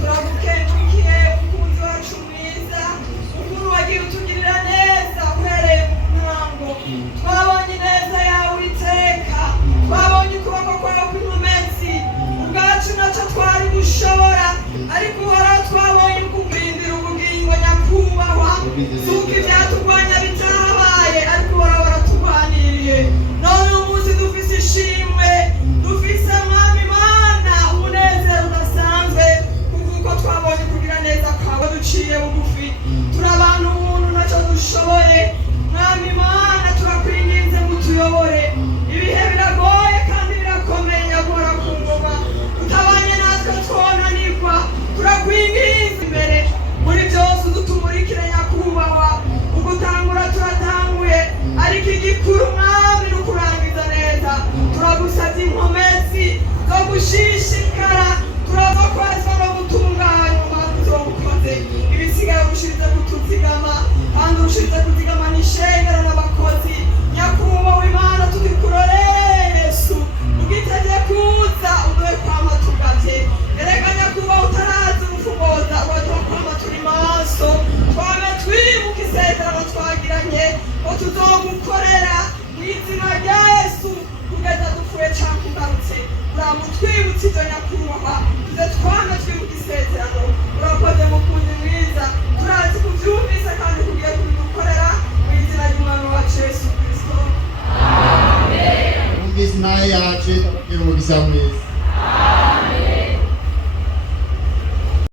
turagukengurukiye umukunzi wacu mwiza, ukuntu wagiye utugirira neza uhereye mu ntango. Twabonye ineza yawe iteka, twabonye ukuboko kwawe kw'inkomezi, ubwacu ntacyo twari gushobora, ariko uhoraho twabonye kukurindira ubugingo nyakubahwa. Si uko ibyaturwanya bitahabaye, ariko uhoraho waratugwaniriye. None uyu munsi dufise ishimwe, dufise mwami Mana umunezero udasanzwe, kuko twabonye kugira neza kwawe duciye bugufi. Turi abantu ubuntu ntacyo dushoboye, mwami Mana turakwinginze ngo utuyobore. Ibihe biragoye kandi birakomeye, nyakubahwa ku ngoma, utabanye natwe twonanirwa. Turakwinginze imbere muri byose udutumurikire nyakubahwa. Ugutangura turatanguye, ariko igikuru mwami ni ukurangiza neza. Turagusabye inkomezi zo gushishikara, turabakweza no gutunganya umwami uzogukoze. Ibisigaye urushirize kutuzigama, kandi urushirize kuzigama n'ishengero n'abakozi. Nyakubahwa Imana tugikurorere Yesu, ugiteze kuza uduhe kwama tugavye. Erega nyakubahwa utaraza urufugoza, uraduha kwama turi maso, twame twibuka isezerano twagiranye ko tuzogukorera mu izina rya Yesu kugeza dupfuye canke ugarutse. Uramutwibutsa ivyo nyakubahwa, tuze twame twibuka